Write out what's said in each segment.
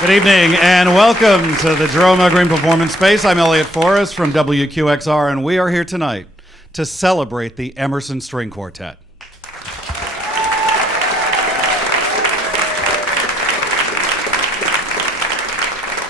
Good evening and welcome to the Jerome L. Green Performance Space. I'm Elliott Forrest from WQXR, and we are here tonight to celebrate the Emerson String Quartet.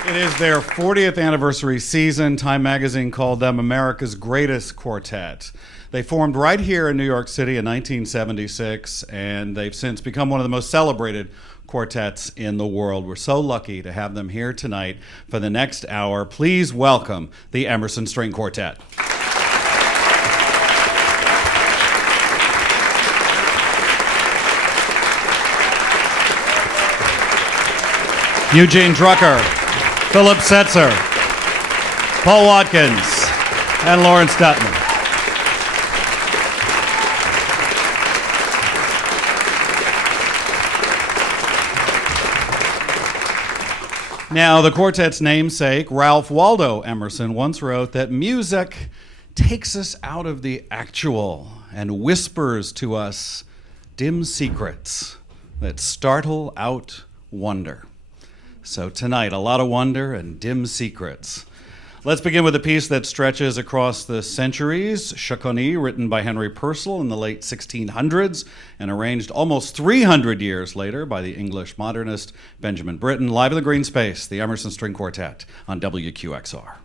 It is their 40th anniversary season. Time magazine called them America's greatest quartet. They formed right here in New York City in 1976, and they've since become one of the most celebrated quartets in the world. We're so lucky to have them here tonight for the next hour. Please welcome the Emerson String Quartet. Eugene Drucker, Philip Setzer, Paul Watkins, and Lawrence Dutton. Now, the quartet's namesake, Ralph Waldo Emerson, once wrote that music takes us out of the actual and whispers to us dim secrets that startle out wonder. So tonight, a lot of wonder and dim secrets. Let's begin with a piece that stretches across the centuries, Chaconnes, written by Avery Purcell in the late 1600s and arranged almost 300 years later by the English modernist Benjamin Britten. Live in the green space, the Emerson String Quartet on WQXR.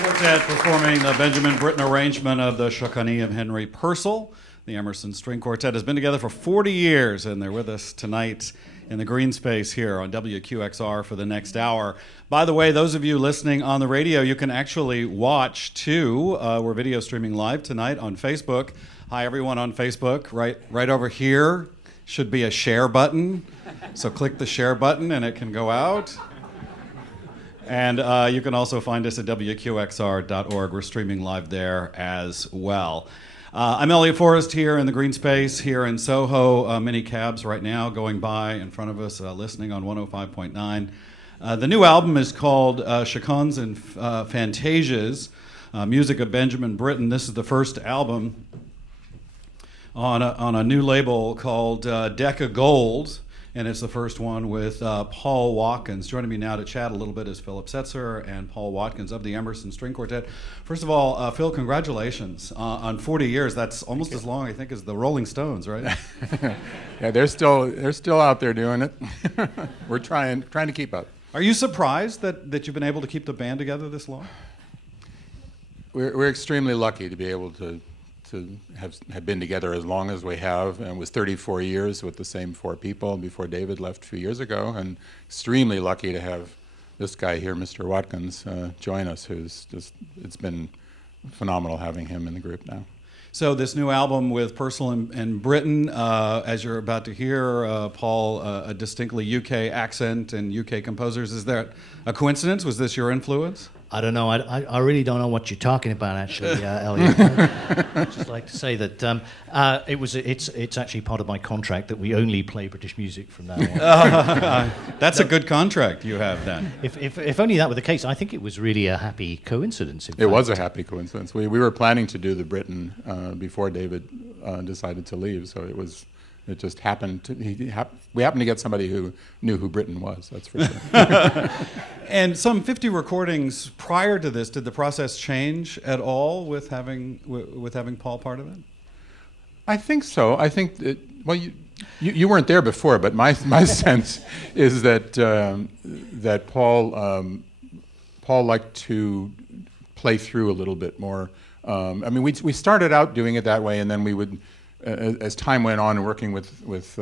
Quartet performing the Benjamin Britten arrangement of the Chaconnes and Henry Purcell. The Emerson String Quartet has been together for 40 years, and they're with us tonight in the green space here on WQXR for the next hour. By the way, those of you listening on the radio, you can actually watch too. We're video streaming live tonight on Facebook. Hi, everyone on Facebook. Right over here should be a share button. So click the share button and it can go out. And you can also find us at WQXR.org. We're streaming live there as well. I'm Elliott Forrest here in the green space here in Soho. Many cabs right now going by in front of us, listening on 105.9. The new album is called Chaconnes and Fantasias, music of Benjamin Britten. This is the first album on a new label called Decca Gold. And it's the first one with Paul Watkins. Joining me now to chat a little bit is Philip Setzer and Paul Watkins of the Emerson String Quartet. First of all, Phil, congratulations on 40 years. That's almost as long, I think, as the Rolling Stones, right? Yeah, they're still out there doing it. We're trying to keep up. Are you surprised that you've been able to keep the band together this long? We're extremely lucky to be able to have been together as long as we have, and it was 34 years with the same four people before David left a few years ago, and extremely lucky to have this guy here, Mr. Watkins, join us, it's been phenomenal having him in the group now. So this new album with Purcell and Britten, as you're about to hear, Paul, a distinctly UK accent and UK composers. Is that a coincidence? Was this your influence? I don't know. I really don't know what you're talking about, actually, Elliott. I'd just like to say that it's actually part of my contract that we only play British music from now on. That's a good contract you have then. If only that were the case, I think it was really a happy coincidence. It was a happy coincidence. We were planning to do the Britten before David decided to leave, so it just happened. We happened to get somebody who knew who Britten was. That's for sure. And some 50 recordings prior to this. Did the process change at all with having Paul part of it? I think so. I think that, well, you weren't there before, but my sense is that that Paul liked to play through a little bit more. I mean, we started out doing it that way, and then we would. As time went on and working with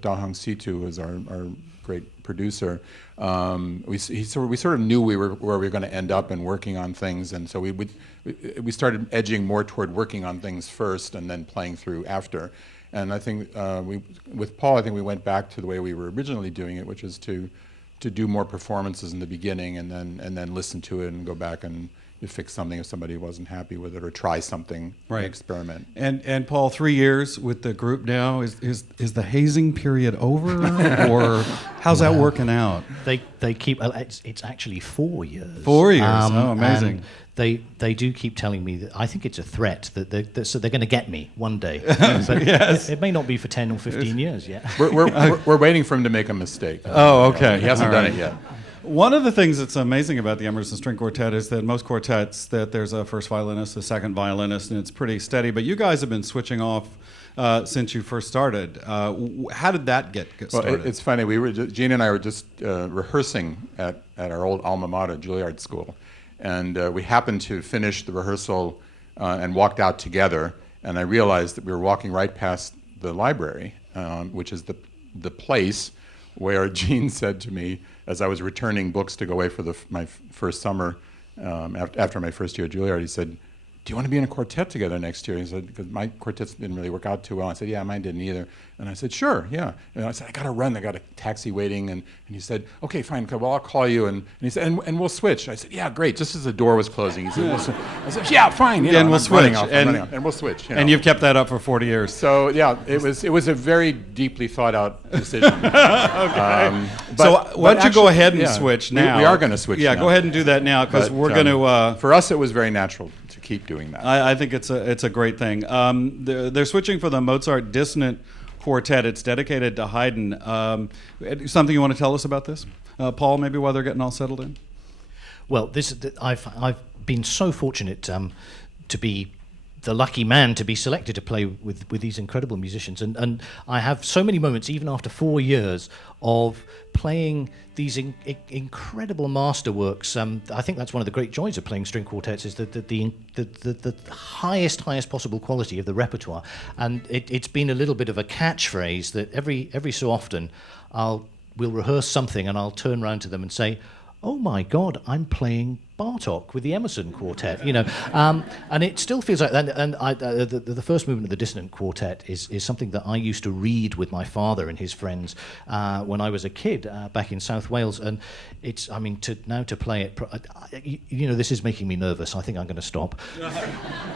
Da Hong Situ, who was our great producer, we sort of knew where we were going to end up and working on things, and so we started edging more toward working on things first and then playing through after. And I think with Paul, I think we went back to the way we were originally doing it, which is to do more performances in the beginning and then listen to it and go back and fix something if somebody wasn't happy with it, or try something, right. Experiment. And Paul, 3 years with the group now. Is the hazing period over, or how's that working out? They keep. It's actually 4 years. 4 years. Oh, amazing. They do keep telling me that I think it's a threat that so they're going to get me one day. But yes. It may not be for 10 or 15 years yet. We're waiting for him to make a mistake. Oh, okay. He hasn't done it yet. One of the things that's amazing about the Emerson String Quartet is that most quartets, that there's a first violinist, a second violinist, and it's pretty steady. But you guys have been switching off since you first started. How did that get started? Well, it's funny. Gene and I were just rehearsing at our old alma mater, Juilliard School, and we happened to finish the rehearsal and walked out together. And I realized that we were walking right past the library, which is the place where Gene said to me, as I was returning books to go away for my first summer, after my first year at Juilliard, he said, "Do you want to be in a quartet together next year?" He said, because my quartets didn't really work out too well. I said, "Yeah, mine didn't either." And I said, "Sure, yeah." And I said, "I got to run. I got a taxi waiting." And he said, "Okay, fine. Well, I'll call you." And he said, and we'll switch. I said, "Yeah, great." Just as the door was closing, he said, "We'll switch." I said, "Yeah, fine." And we'll switch. And we'll switch. And you've kept that up for 40 years. So yeah, it was a very deeply thought out decision. Okay. So why don't you go ahead and switch now? We are going to switch. Yeah, now. go ahead and do that now, because we're going to. For us, it was very natural to keep doing that. I think it's a great thing. They're switching for the Mozart dissonant quartet. It's dedicated to Haydn. Something you want to tell us about this, Paul? Maybe while they're getting all settled in. Well, I've been so fortunate to be the lucky man to be selected to play with these incredible musicians. And I have so many moments, even after 4 years, of playing these incredible masterworks. I think that's one of the great joys of playing string quartets, is the highest possible quality of the repertoire. And it's been a little bit of a catchphrase that every so often we'll rehearse something and I'll turn around to them and say, "Oh my God, I'm playing Bartok with the Emerson Quartet," and it still feels like that. And the first movement of the dissonant quartet is something that I used to read with my father and his friends when I was a kid back in South Wales. And to play it, this is making me nervous. I think I'm going to stop.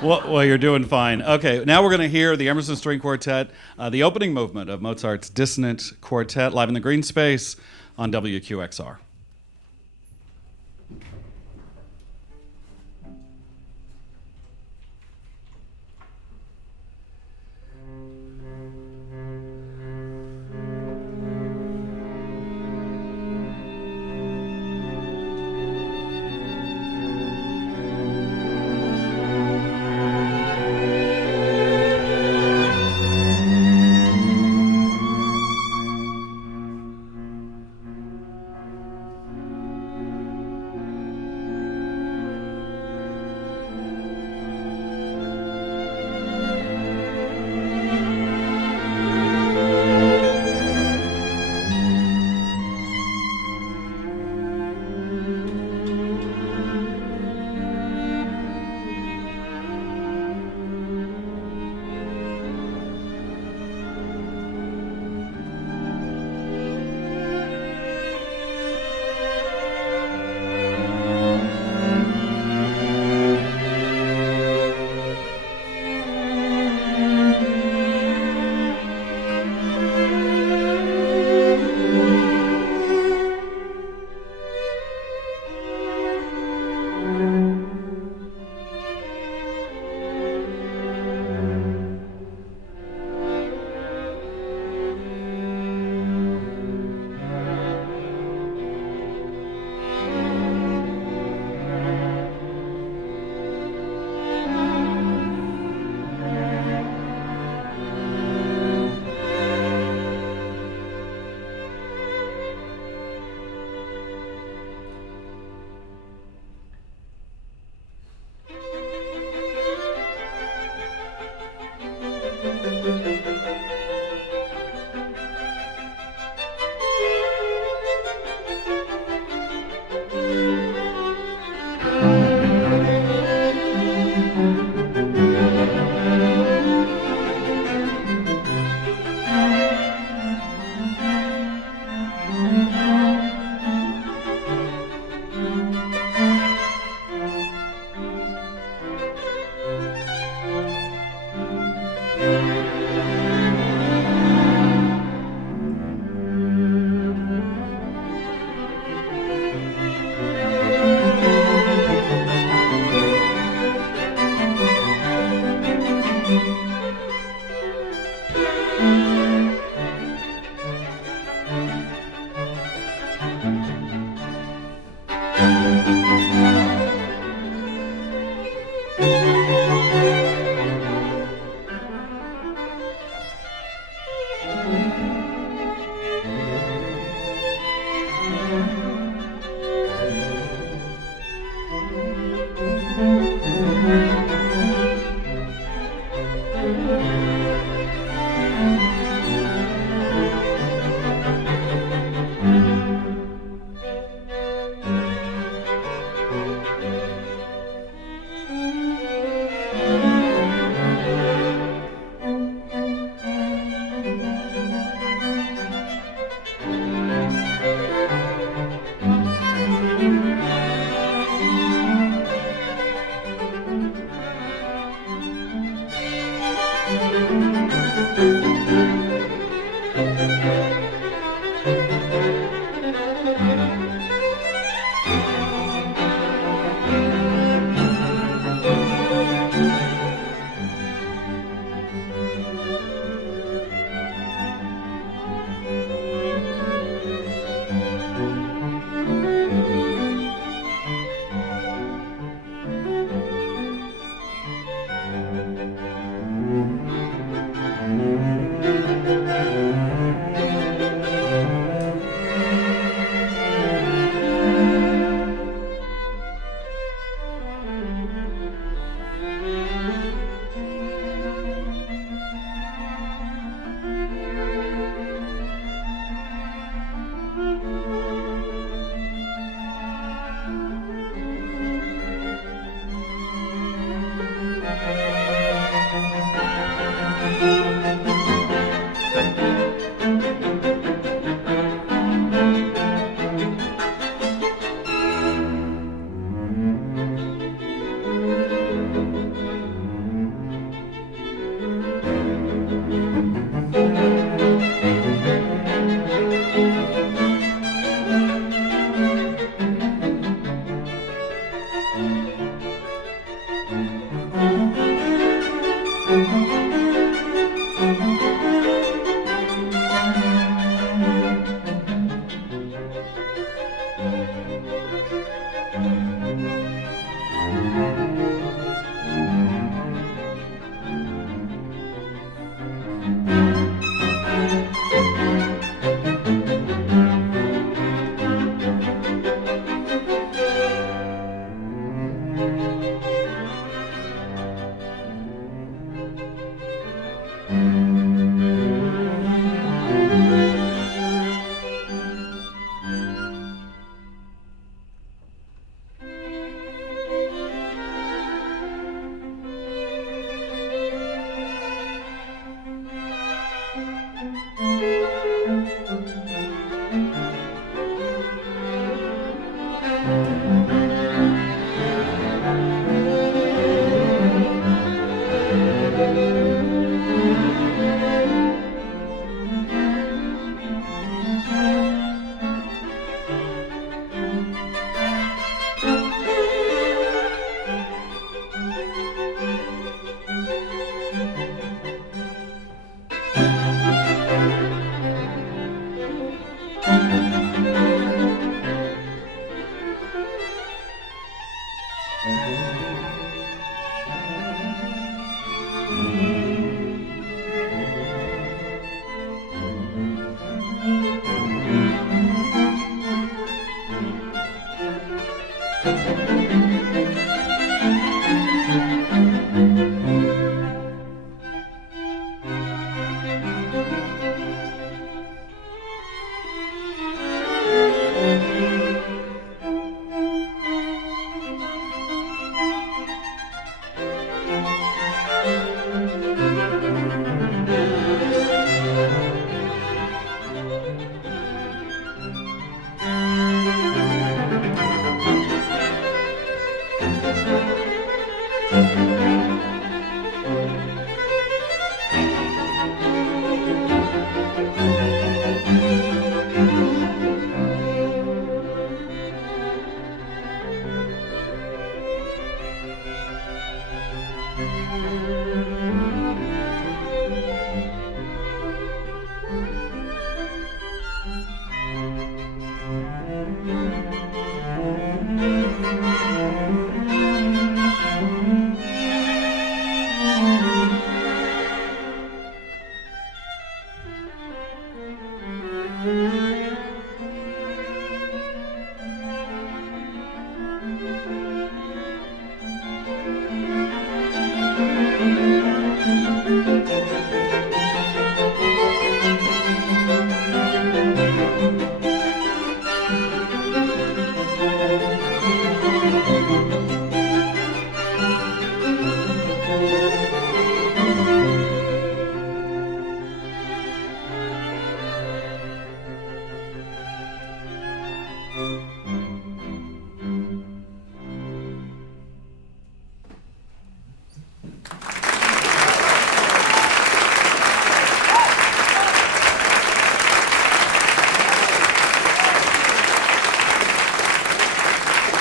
Well, you're doing fine. Okay, now we're going to hear the Emerson String Quartet, the opening movement of Mozart's Dissonant Quartet, live in the green space on WQXR.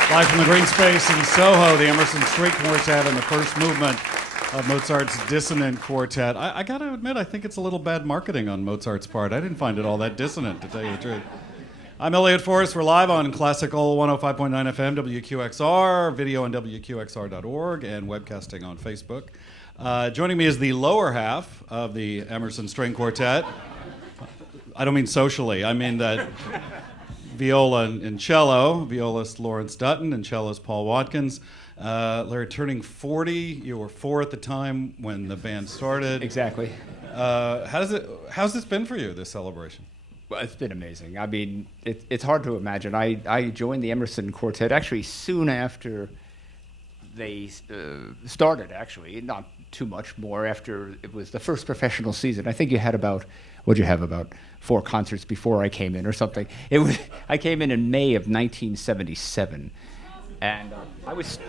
Live from the green space in Soho, the Emerson String Quartet and the first movement of Mozart's Dissonant Quartet. I got to admit, I think it's a little bad marketing on Mozart's part. I didn't find it all that dissonant, to tell you the truth. I'm Elliott Forrest. We're live on Classical 105.9 FM, WQXR, video on WQXR.org, and webcasting on Facebook. Joining me is the lower half of the Emerson String Quartet. I don't mean socially. I mean that viola and cello, violist Lawrence Dutton and cellist Paul Watkins. They're turning 40. You were 4 at the time when the band started. Exactly. How's this been for you, this celebration? Well, it's been amazing. I mean, it's hard to imagine. I joined the Emerson Quartet actually soon after they started, actually. Not too much more after it was the first professional season. I think you had about 4 concerts before I came in or something. I came in May of 1977. And I was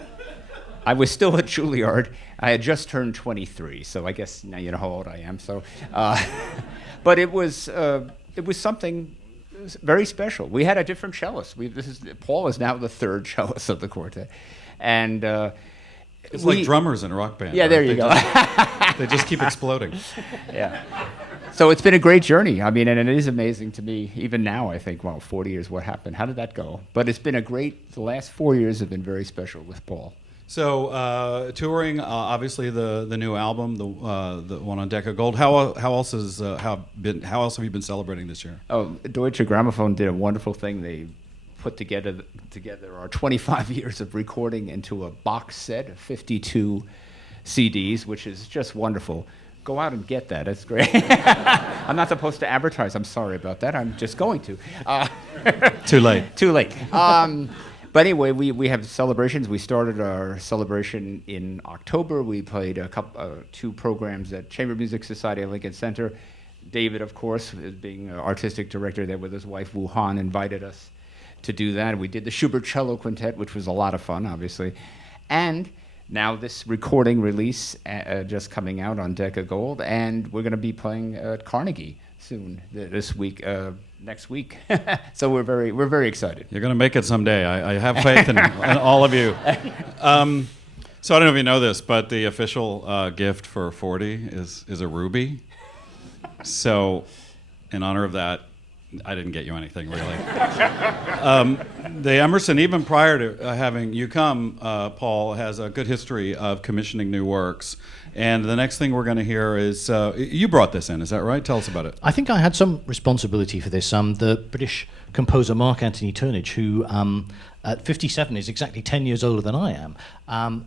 still at Juilliard. I had just turned 23, so I guess now you know how old I am. So, but it was something very special. We had a different cellist. Paul is now the 3rd cellist of the quartet, and it's like drummers in a rock band. Yeah, right? there you go. They just keep exploding. Yeah. So it's been a great journey. I mean, and it is amazing to me, even now, I think, wow, 40 years, what happened? How did that go? But it's been the last 4 years have been very special with Paul. So touring, obviously the new album, the one on Decca Gold. How else have you been celebrating this year? Oh, Deutsche Grammophon did a wonderful thing. They put together our 25 years of recording into a box set of 52 CDs, which is just wonderful. Go out and get that. That's great. I'm not supposed to advertise. I'm sorry about that. I'm just going to. Too late. Too late. But anyway, we have celebrations. We started our celebration in October. We played 2 programs at Chamber Music Society at Lincoln Center. David, of course, being artistic director there with his wife, Wu Han, invited us to do that. We did the Schubert Cello Quintet, which was a lot of fun, obviously. And now this recording release just coming out on Decca Gold, and we're going to be playing at Carnegie soon this week, next week. So we're very excited. You're going to make it someday. I have faith in all of you. So I don't know if you know this, but the official gift for 40 is a ruby. So in honor of that, I didn't get you anything, really. The Emerson, even prior to having you come, Paul, has a good history of commissioning new works. And the next thing we're going to hear is, you brought this in, is that right? Tell us about it. I think I had some responsibility for this. The British composer Mark Anthony Turnage, who at 57 is exactly 10 years older than I am.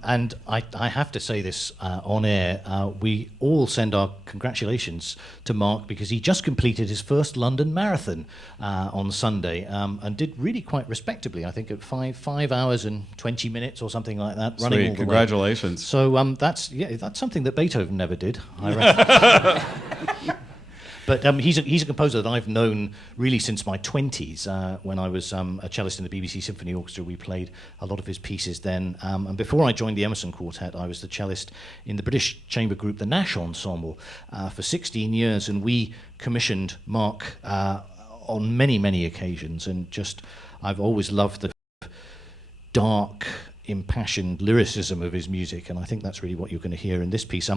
And I have to say this on air. We all send our congratulations to Mark because he just completed his first London marathon on Sunday and did really quite respectably, I think, at 5 hours and 20 minutes or something like that, running all the way. Congratulations. So that's something that Beethoven never did, I reckon. But he's a composer that I've known really since my 20s. When I was a cellist in the BBC Symphony Orchestra, we played a lot of his pieces then. And before I joined the Emerson Quartet, I was the cellist in the British chamber group, the Nash Ensemble, for 16 years. And we commissioned Mark on many, many occasions. And I've always loved the dark, impassioned lyricism of his music, and I think that's really what you're going to hear in this piece,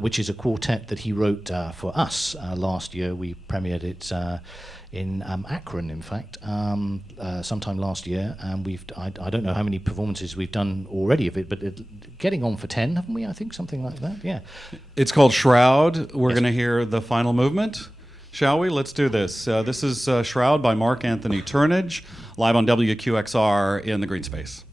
which is a quartet that he wrote for us last year. We premiered it in Akron, in fact, sometime last year, and I don't know how many performances we've done already of it, but getting on for 10, haven't we? I think something like that, yeah. It's called Shroud. We're going to hear the final movement. Shall we? Let's do this. This is Shroud by Mark Anthony Turnage, live on WQXR in the Green Space.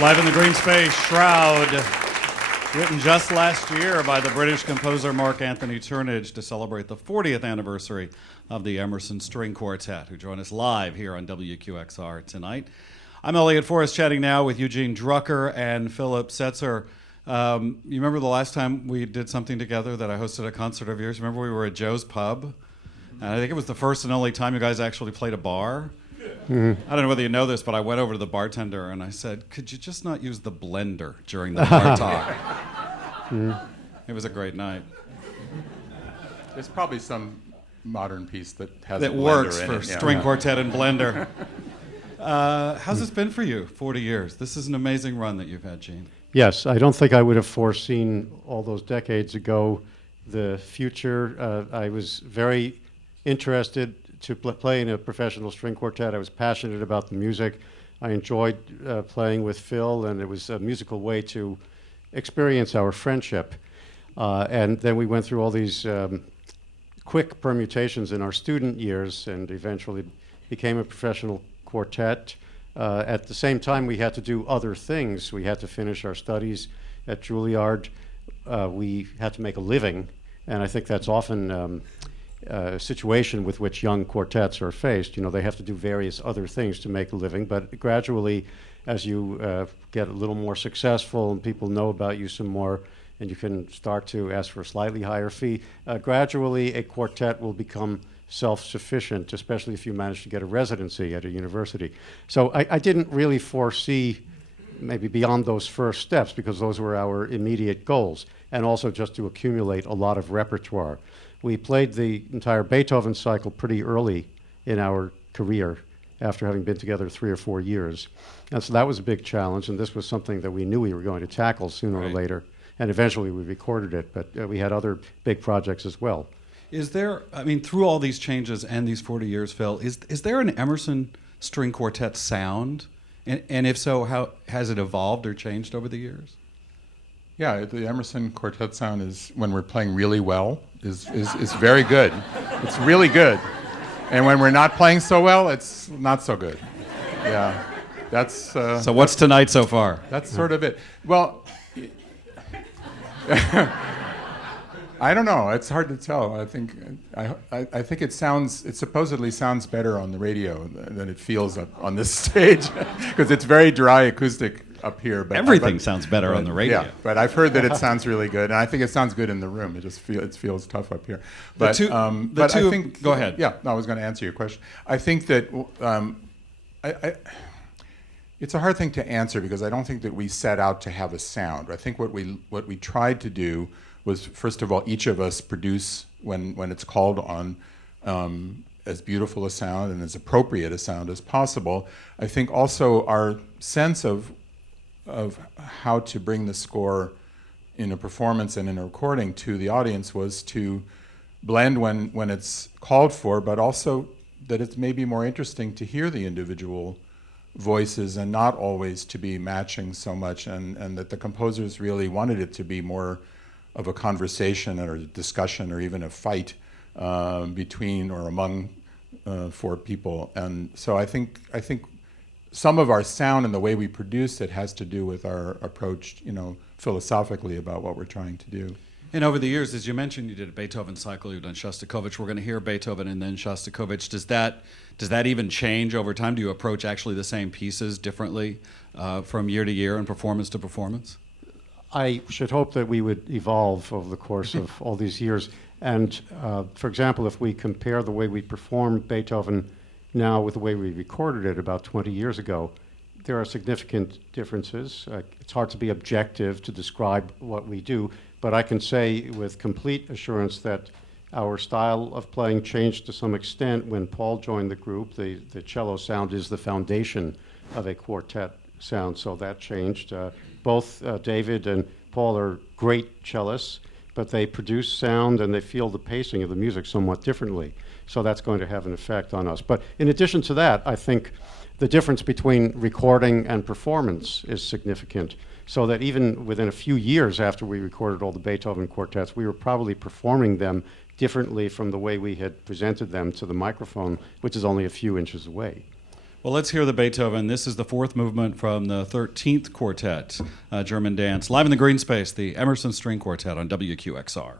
Live in the green space, Shroud, written just last year by the British composer Mark Anthony Turnage to celebrate the 40th anniversary of the Emerson String Quartet, who join us live here on WQXR tonight. I'm Elliott Forrest, chatting now with Eugene Drucker and Philip Setzer. You remember the last time we did something together that I hosted a concert of yours? Remember we were at Joe's Pub? And I think it was the first and only time you guys actually played a bar. I don't know whether you know this, but I went over to the bartender and I said, could you just not use the blender during the bar talk? It was a great night. There's probably some modern piece that has That a blender works in for it, string quartet and blender. How's this been for you, 40 years? This is an amazing run that you've had, Gene. Yes, I don't think I would have foreseen all those decades ago the future. I was very interested to play in a professional string quartet. I was passionate about the music. I enjoyed playing with Phil, and it was a musical way to experience our friendship. And then we went through all these quick permutations in our student years and eventually became a professional quartet. At the same time, we had to do other things. We had to finish our studies at Juilliard. We had to make a living, and I think that's often a situation with which young quartets are faced. You know, they have to do various other things to make a living, but gradually, as you get a little more successful and people know about you some more, and you can start to ask for a slightly higher fee, gradually a quartet will become self-sufficient, especially if you manage to get a residency at a university. So I didn't really foresee maybe beyond those first steps, because those were our immediate goals, and also just to accumulate a lot of repertoire. We played the entire Beethoven cycle pretty early in our career, after having been together 3 or 4 years. And so that was a big challenge, and this was something that we knew we were going to tackle sooner or later. And eventually we recorded it, but we had other big projects as well. Is there, I mean, through all these changes and these 40 years, Phil, is there an Emerson String Quartet sound? And if so, how has it evolved or changed over the years? Yeah, the Emerson Quartet sound is, when we're playing really well, is very good. It's really good. And when we're not playing so well, it's not so good. Yeah, that's... So what's tonight so far? That's sort of it. Well, I don't know. It's hard to tell. I think it supposedly sounds better on the radio than it feels up on this stage, because it's very dry acoustic up here. But everything sounds better on the radio. Yeah, but I've heard that it sounds really good, and I think it sounds good in the room. It just feels tough up here. But I think, go ahead. Yeah, no, I was going to answer your question. I think that it's a hard thing to answer, because I don't think that we set out to have a sound. I think what we tried to do was, first of all, each of us produce, when it's called on, as beautiful a sound and as appropriate a sound as possible. I think also our sense of how to bring the score in a performance and in a recording to the audience was to blend when it's called for, but also that it's maybe more interesting to hear the individual voices and not always to be matching so much, and that the composers really wanted it to be more of a conversation or a discussion or even a fight between or among 4 people. And so I think some of our sound and the way we produce it has to do with our approach, philosophically about what we're trying to do. And over the years, as you mentioned, you did a Beethoven cycle, you've done Shostakovich. We're going to hear Beethoven and then Shostakovich. Does that even change over time? Do you approach actually the same pieces differently from year to year and performance to performance? I should hope that we would evolve over the course of all these years. And for example, if we compare the way we perform Beethoven now with the way we recorded it about 20 years ago, there are significant differences. It's hard to be objective to describe what we do, but I can say with complete assurance that our style of playing changed to some extent when Paul joined the group. The cello sound is the foundation of a quartet sound, so that changed. Both David and Paul are great cellists, but they produce sound and they feel the pacing of the music somewhat differently. So that's going to have an effect on us. But in addition to that, I think the difference between recording and performance is significant. So that even within a few years after we recorded all the Beethoven quartets, we were probably performing them differently from the way we had presented them to the microphone, which is only a few inches away. Well, let's hear the Beethoven. This is the fourth movement from the 13th Quartet, German Dance. Live in the green space, the Emerson String Quartet on WQXR.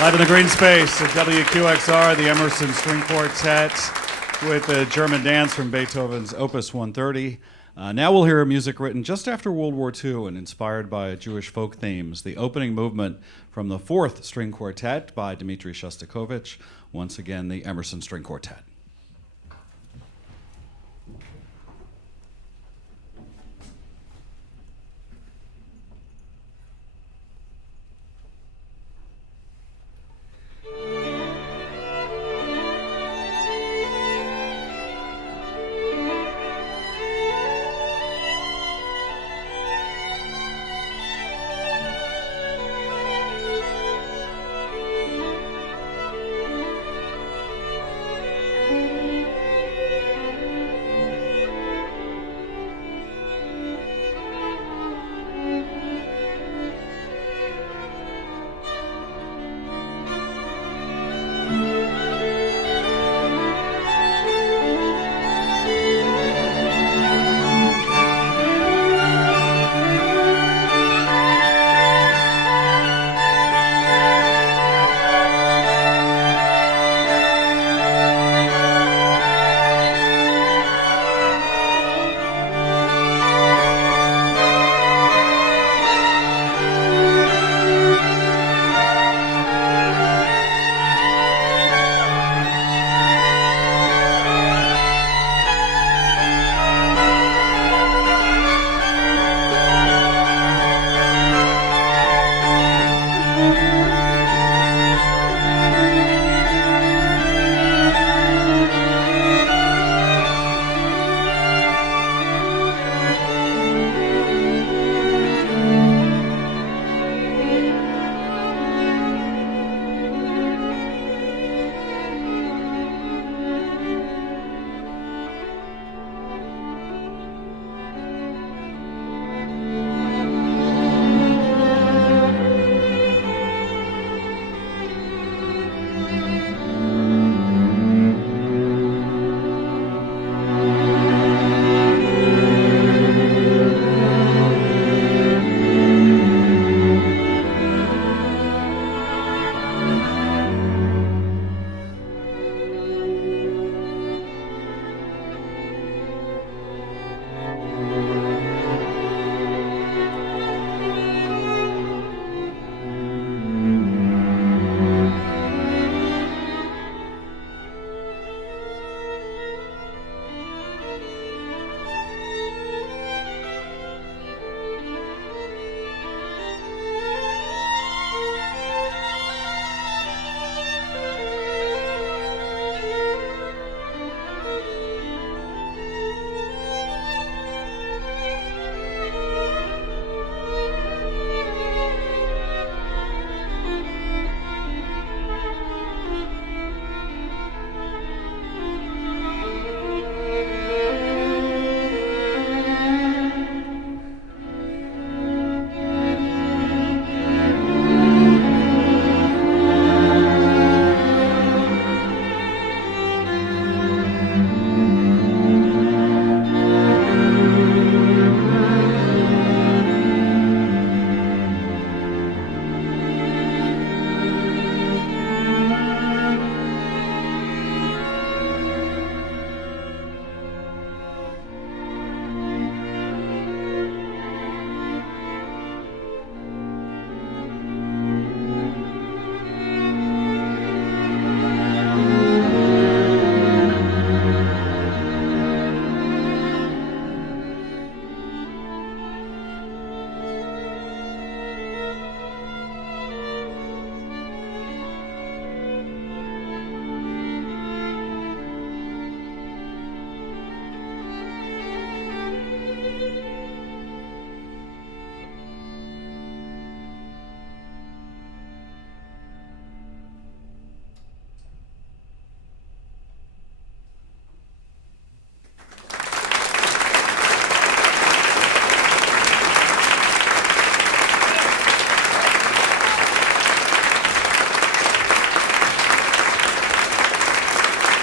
Live in the green space at WQXR, the Emerson String Quartet with the German Dance from Beethoven's Opus 130. Now we'll hear music written just after World War II and inspired by Jewish folk themes. The opening movement from the Fourth String Quartet by Dmitri Shostakovich. Once again, the Emerson String Quartet.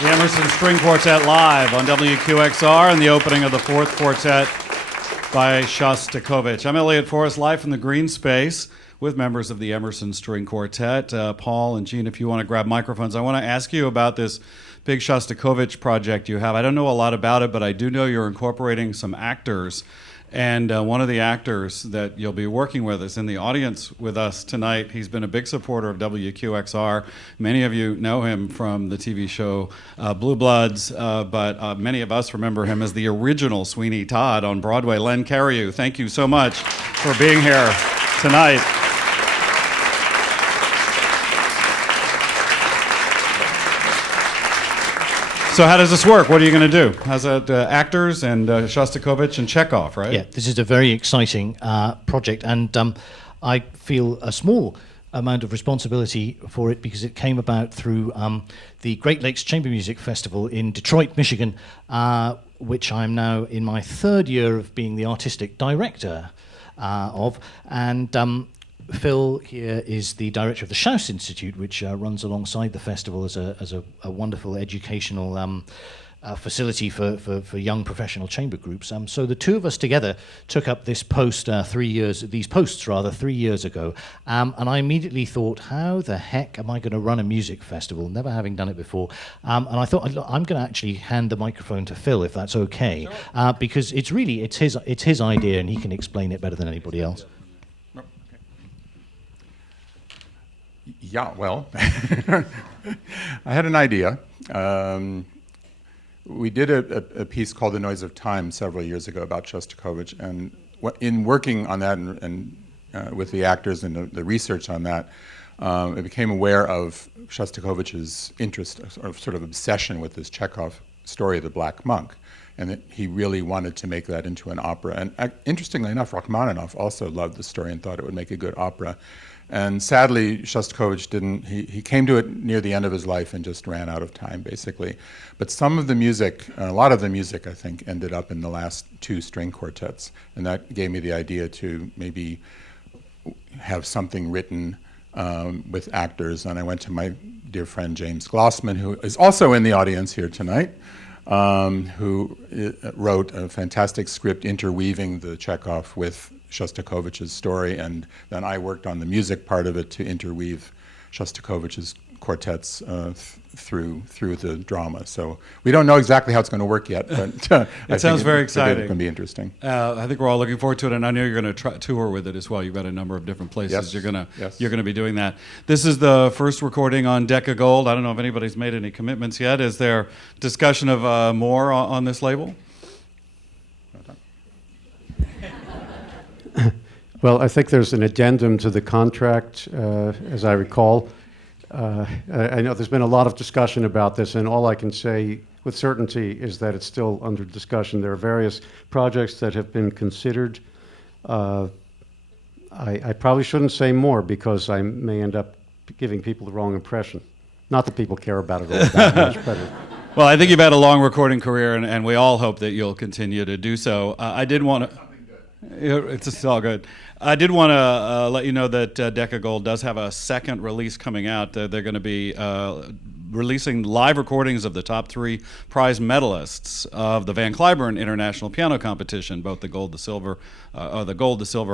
The Emerson String Quartet live on WQXR and the opening of the fourth quartet by Shostakovich. I'm Elliott Forrest, live from the green space with members of the Emerson String Quartet. Paul and Gene, if you want to grab microphones, I want to ask you about this big Shostakovich project you have. I don't know a lot about it, but I do know you're incorporating some actors. And one of the actors that you'll be working with is in the audience with us tonight. He's been a big supporter of WQXR. Many of you know him from the TV show Blue Bloods, but many of us remember him as the original Sweeney Todd on Broadway. Len Cariou, thank you so much for being here tonight. So how does this work? What are you going to do? How's that? Actors and Shostakovich and Chekhov, right? Yeah, this is a very exciting project, and I feel a small amount of responsibility for it because it came about through the Great Lakes Chamber Music Festival in Detroit, Michigan, which I'm now in my third year of being the artistic director of, and Phil here is the director of the Schaus Institute, which runs alongside the festival as a wonderful educational facility for young professional chamber groups. So the two of us together took up this post 3 years ago, and I immediately thought, how the heck am I going to run a music festival, never having done it before? And I thought, I'm going to actually hand the microphone to Phil, if that's okay, because it's his idea, and he can explain it better than anybody else. Yeah, well, I had an idea. We did a piece called The Noise of Time several years ago about Shostakovich, and in working on that and with the actors and the research on that, I became aware of Shostakovich's interest, or sort of obsession with this Chekhov story of the Black Monk, and that he really wanted to make that into an opera. And interestingly enough, Rachmaninoff also loved the story and thought it would make a good opera. And sadly, Shostakovich didn't, he came to it near the end of his life and just ran out of time, basically. But some of the music, a lot of the music, I think, ended up in the last two string quartets. And that gave me the idea to maybe have something written with actors. And I went to my dear friend James Glossman, who is also in the audience here tonight, who wrote a fantastic script interweaving the Chekhov with Shostakovich's story, and then I worked on the music part of it to interweave Shostakovich's quartets through the drama. So we don't know exactly how it's going to work yet, but it sounds very exciting. It's going to be interesting. I think we're all looking forward to it, and I know you're going to tour with it as well. You've got a number of different places you're going to be doing that. This is the first recording on Decca Gold. I don't know if anybody's made any commitments yet. Is there discussion of more on this label? Well, I think there's an addendum to the contract, as I recall. I know there's been a lot of discussion about this, and all I can say with certainty is that it's still under discussion. There are various projects that have been considered. I probably shouldn't say more because I may end up giving people the wrong impression. Not that people care about it all that much, but... Well, I think you've had a long recording career, and we all hope that you'll continue to do so. I did want to... It's all good. I did want to let you know that Decca Gold does have a second release coming out. They're going to be releasing live recordings of the top 3 prize medalists of the Van Cliburn International Piano Competition, both the gold, the silver,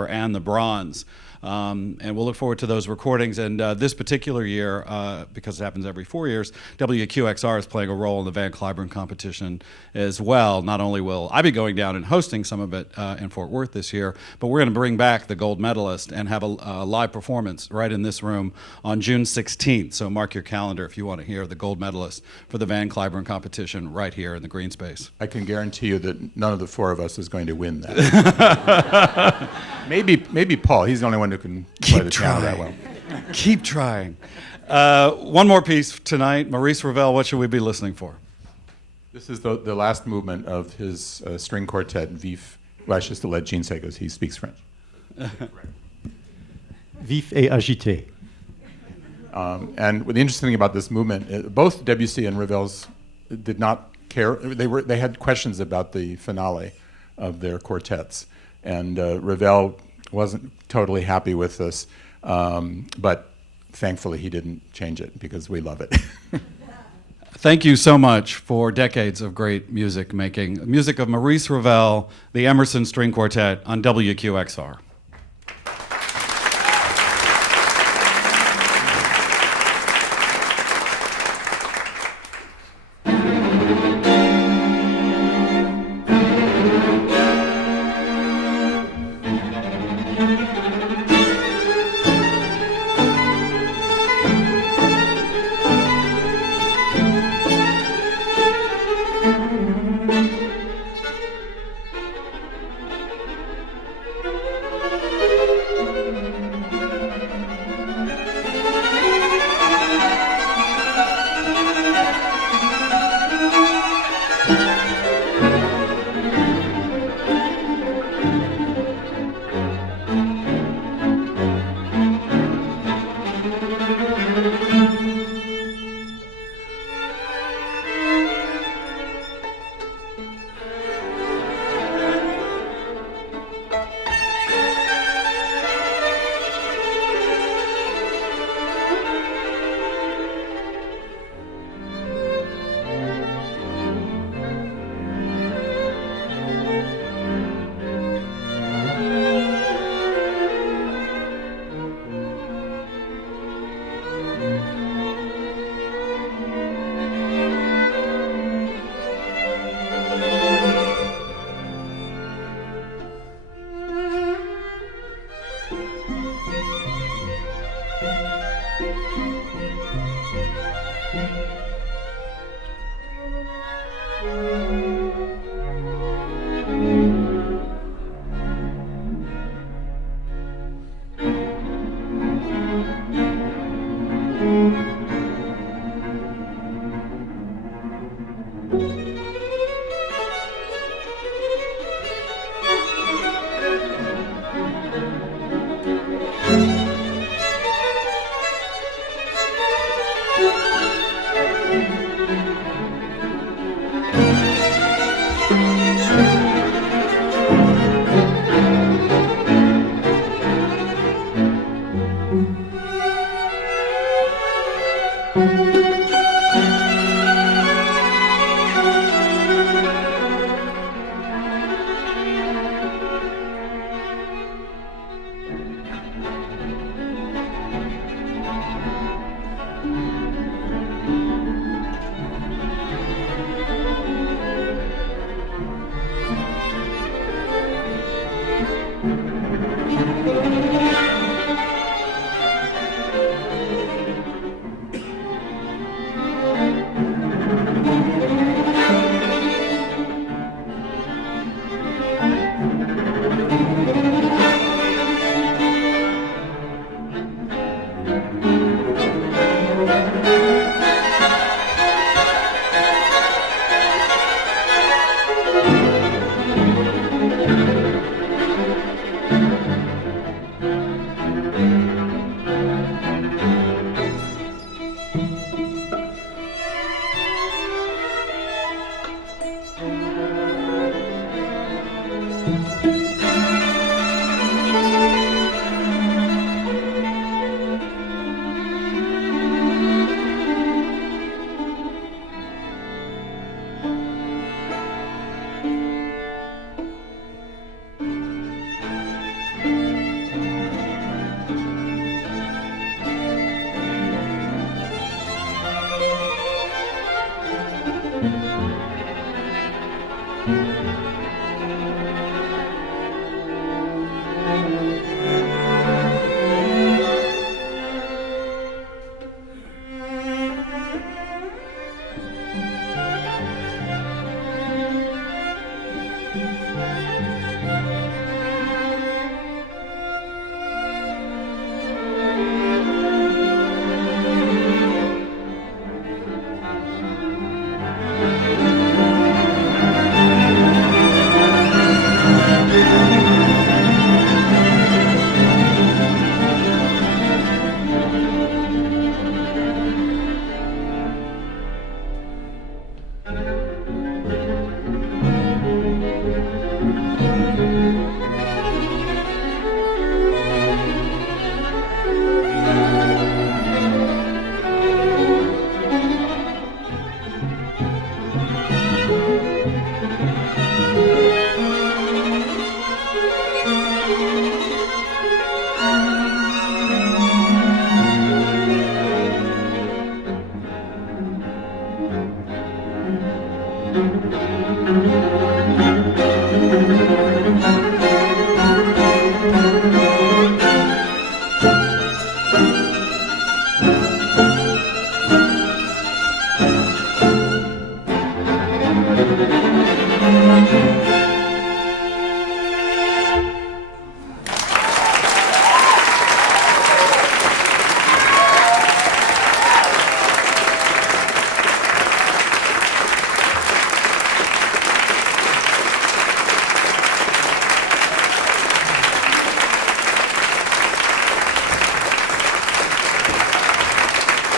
and the bronze. And we'll look forward to those recordings. And this particular year, because it happens every 4 years, WQXR is playing a role in the Van Cliburn competition as well. Not only will I be going down and hosting some of it in Fort Worth this year, but we're going to bring back the gold medalist and have a live performance right in this room on June 16th. So mark your calendar if you want to hear the gold medalist for the Van Cliburn competition right here in the green space. I can guarantee you that none of the 4 of us is going to win that. Maybe Paul. He's the only one who can play the piano that well. Keep trying. One more piece tonight. Maurice Ravel, what should we be listening for? This is the last movement of his string quartet, Vif. Well, I should still let Gene say because he speaks French. Vif et agité. And the interesting thing about this movement, both Debussy and Ravel's did not care. They had questions about the finale of their quartets, and Ravel wasn't totally happy with this, but thankfully he didn't change it because we love it. Thank you so much for decades of great music making. Music of Maurice Ravel, the Emerson String Quartet on WQXR.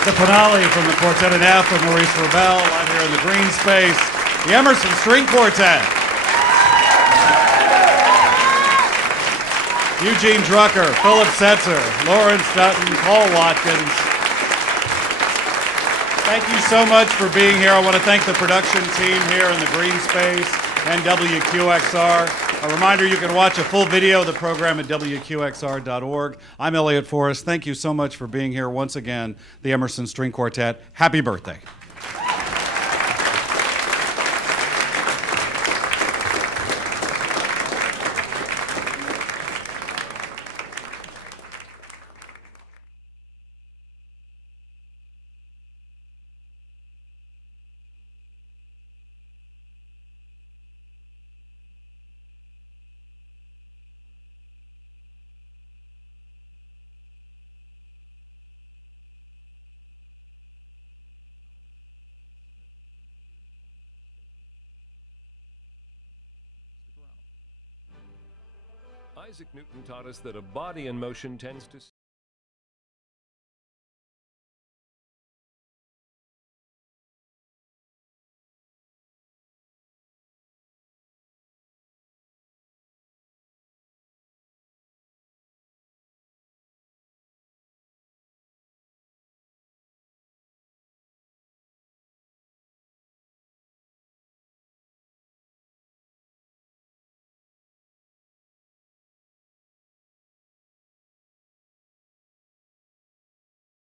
The finale from the Quartet in F with Maurice Rebel, live here in the green space, the Emerson String Quartet. Eugene Drucker, Philip Setzer, Lawrence Dutton, Paul Watkins. Thank you so much for being here. I want to thank the production team here in the green space and WQXR. A reminder, you can watch a full video of the program at WQXR.org. I'm Elliott Forrest. Thank you so much for being here once again, the Emerson String Quartet. Happy birthday. Isaac Newton taught us that a body in motion tends to